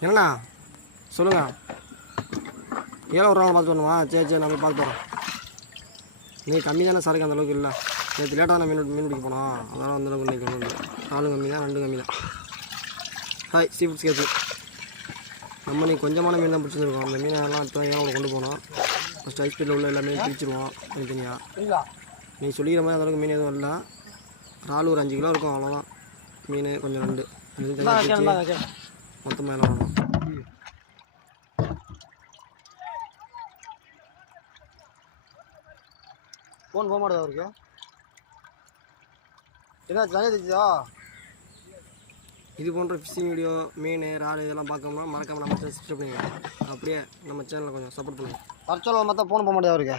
என்னண்ணா சொல்லுங்கள். ஏழை ஒரு நாள் பார்த்து வரணுமா? சரி நம்ம பார்த்து வரோம். நீ கம்மி தானே சரக்கு அந்தளவுக்கு இல்லை. நேற்று லேட்டாக தான் மீன் பிடிக்க போனோம். அதனால் அந்தளவுக்கு இன்றைக்கி ஒன்றும் இல்லை. நாலும் கம்மி தான், 2 கம்மி தான். ஹாய் சீ ஃபுட்ஸ் கேட்கு. நம்ம நீ கொஞ்சமான மீன் தான் பிடிச்சிருக்கோம். அந்த மீனெல்லாம் இப்போ ஏன் கொண்டு போனோம். ஃபஸ்ட் ஹை ஸ்பீடில் உள்ள எல்லா மீனையும் பிரிச்சுருவோம் தனித்தனியாக. நீ சொல்லிக்கிற மாதிரி அந்தளவுக்கு மீன் எதுவும் இல்லை. இறால் ஒரு 5 கிலோ இருக்கும், அவ்வளோதான். மீன் கொஞ்சம் நண்டு மொத்தமாக எல்லாம் வேணும். ஃபோன் போக மாட்டேதா அவருக்கு? என்ன தனியாக தெரிஞ்சுதா? இது போன்ற ஃபிஷிங் வீடியோ, மீன், இறால் இதெல்லாம் பார்க்கணும்னா மறக்காமல் நம்ம சேனல் சப்ஸ்கிரைப் பண்ணுங்க. அப்படியே நம்ம சேனலை கொஞ்சம் சப்போர்ட் பண்ணுங்கள். வர சொல்ல மற்ற ஃபோன் போக மாட்டேதா அவருக்கு?